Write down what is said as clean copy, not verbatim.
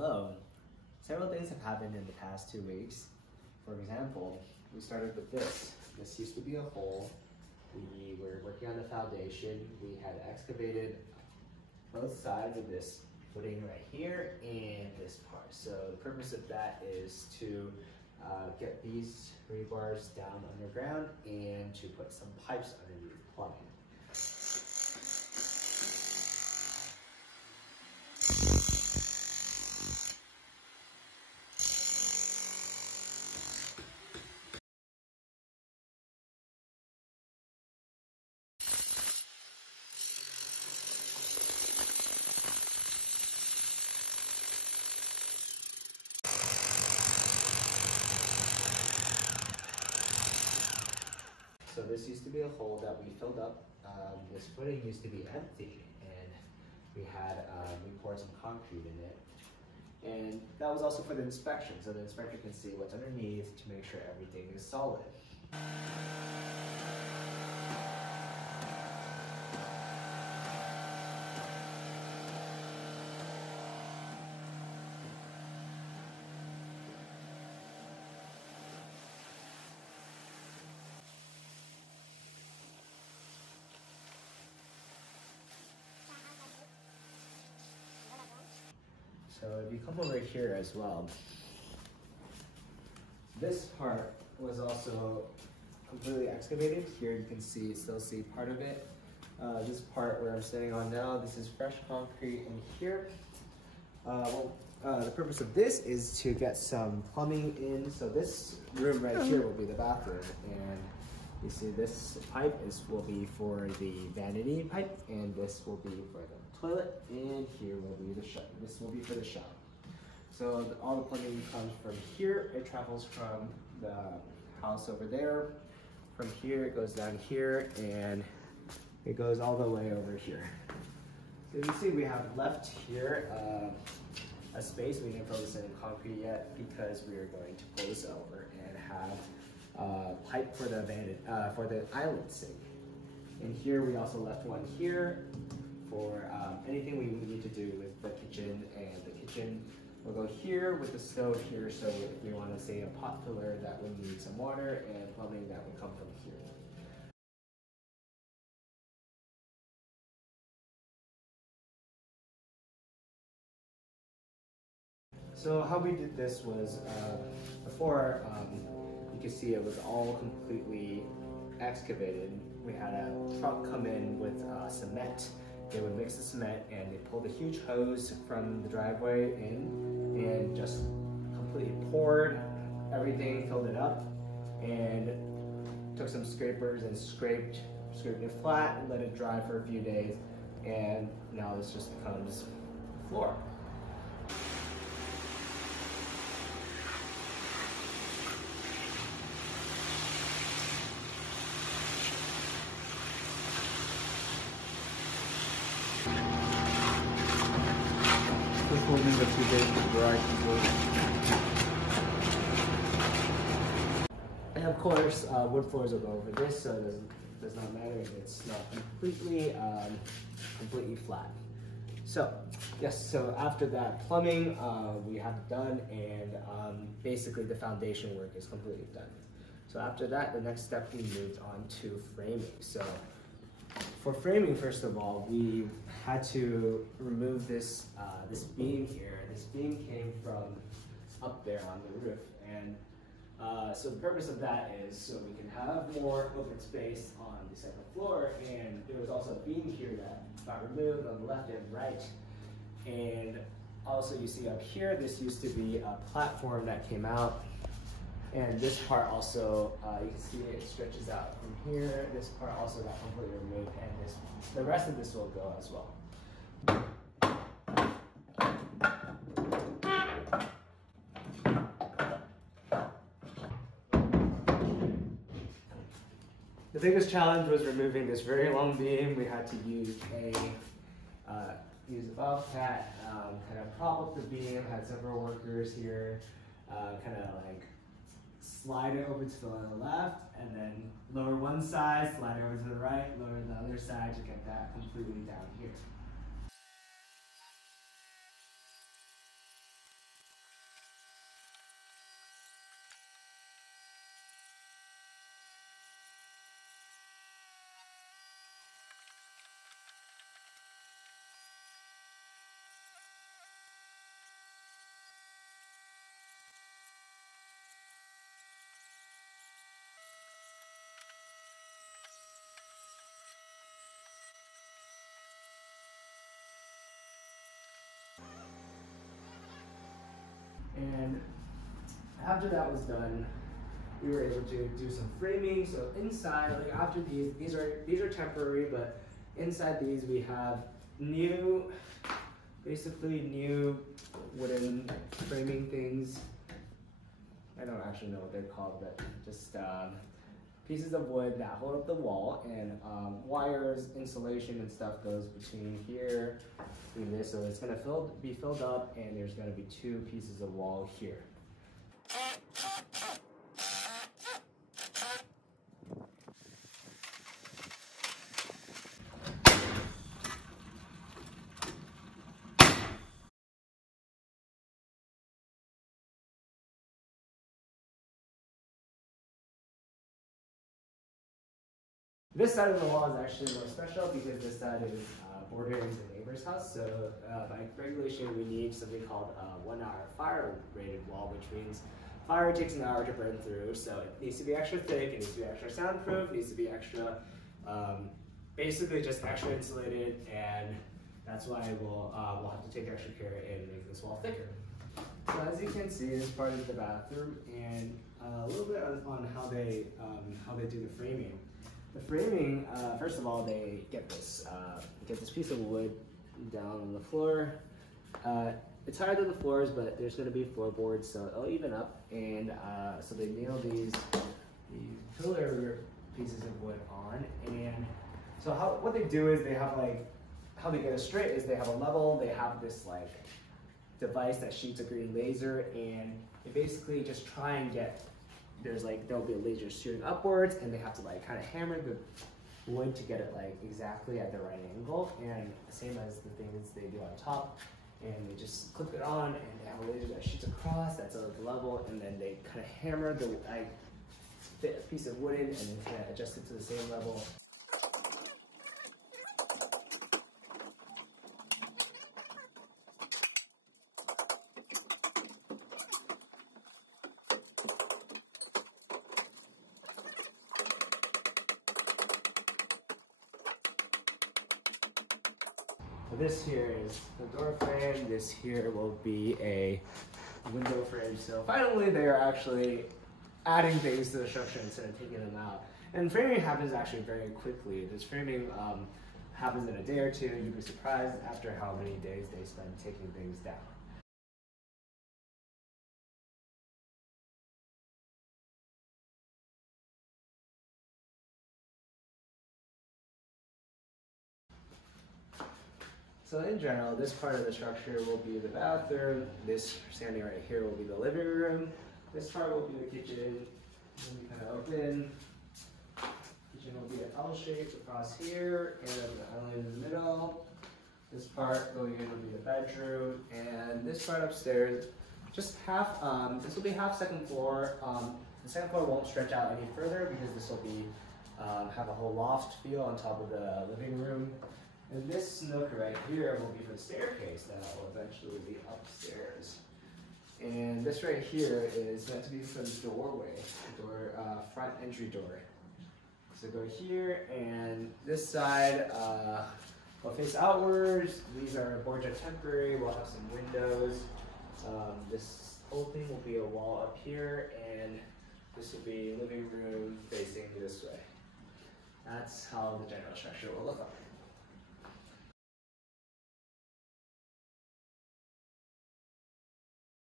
Hello. Several things have happened in the past 2 weeks. For example, we started with this. This used to be a hole. We were working on the foundation. We had excavated both sides of this footing right here and this part. So the purpose of that is to get these rebars down underground and to put some pipes underneath plumbing. So this used to be a hole that we filled up. This footing used to be empty, and we poured some concrete in it. And that was also for the inspection, so the inspector can see what's underneath to make sure everything is solid. So if you come over here as well, this part was also completely excavated. Here you can still see part of it. This part where I'm standing on now, this is fresh concrete in here. The purpose of this is to get some plumbing in. So this room right here will be the bathroom, and you see this pipe will be for the vanity pipe, and this will be for the toilet, and here will be the shower. This will be for the shower. So all the plumbing comes from here. It travels from the house over there. From here, it goes down here, and it goes all the way over here. So you see we have left here a space. We didn't fill this in concrete yet because we are going to pull this over and have pipe for the island sink. And here we also left one here for anything we need to do with the kitchen, and the kitchen will go here with the stove here. So if we want to say a pot filler, that would need some water, and plumbing that would come from here. So how we did this was before you can see it was all completely excavated. We had a truck come in with cement. They would mix the cement, and they pulled a huge hose from the driveway in and just completely poured everything, filled it up, and took some scrapers and scraped it flat and let it dry for a few days, and now this just becomes floor. This will need a few days to dry completely. And of course, wood floors will go over this, so it does not matter if it's not completely flat. So, yes, so after that plumbing, we have it done, and basically the foundation work is completely done. So after that, the next step, we moved on to framing. So for framing, first of all, we had to remove this beam here. This beam came from up there on the roof, and so the purpose of that is so we can have more open space on the second floor. And there was also a beam here that got removed on the left and right. And also you see up here, this used to be a platform that came out. And this part also, you can see it stretches out from here. This part also got completely removed, and the rest of this will go as well. The biggest challenge was removing this very long beam. We had to use a bobcat, kind of prop up the beam. Had several workers here, kind of like slide it over to the left, and then lower one side, slide over to the right, lower the other side to get that completely down here. And after that was done, we were able to do some framing. So inside, like after these are temporary, but inside these we have basically new wooden framing things. I don't actually know what they're called, but just pieces of wood that hold up the wall, and wires, insulation and stuff goes between here and this. So it's gonna be filled up, and there's gonna be 2 pieces of wall here. This side of the wall is actually more special because this side is bordering the neighbor's house. So by regulation, we need something called a 1-hour fire rated wall, which means fire takes an hour to burn through. So it needs to be extra thick, it needs to be extra soundproof, it needs to be extra, basically just extra insulated, and that's why we'll have to take extra care and make this wall thicker. So as you can see, this part is the bathroom, and a little bit on how they do the framing. The framing, first of all, they get this piece of wood down on the floor. It's higher than the floors, but there's going to be floorboards, so it'll even up. And so they nail these pillar pieces of wood on. And so what they do is they have how they get it straight is they have a level. They have this device that shoots a green laser, and they basically just try and get. There'll be a laser shooting upwards, and they have to kind of hammer the wood to get it exactly at the right angle, and the same as the things they do on top. And they just clip it on, and they have a laser that shoots across, that's at the level, and then they kind of hammer the fit a piece of wood in, and then kind of adjust it to the same level. So this here is the door frame, this here will be a window frame. So finally they're actually adding things to the structure instead of taking them out. And framing happens actually very quickly. This framing happens in a day or two. You'd be surprised after how many days they spend taking things down. So in general, this part of the structure will be the bathroom. This standing right here will be the living room. This part will be the kitchen. Then we kind of open. Kitchen will be an L shape across here, and then the island in the middle. This part going in will be the bedroom, and this part upstairs, just half. This will be half second floor. The second floor won't stretch out any further because this will be have a whole loft feel on top of the living room. And this nook right here will be for the staircase that will eventually be upstairs. And this right here is meant to be for the doorway, front entry door. So go here, and this side will face outwards. These are boards are temporary. We'll have some windows. This whole thing will be a wall up here, and this will be living room facing this way. That's how the general structure will look like.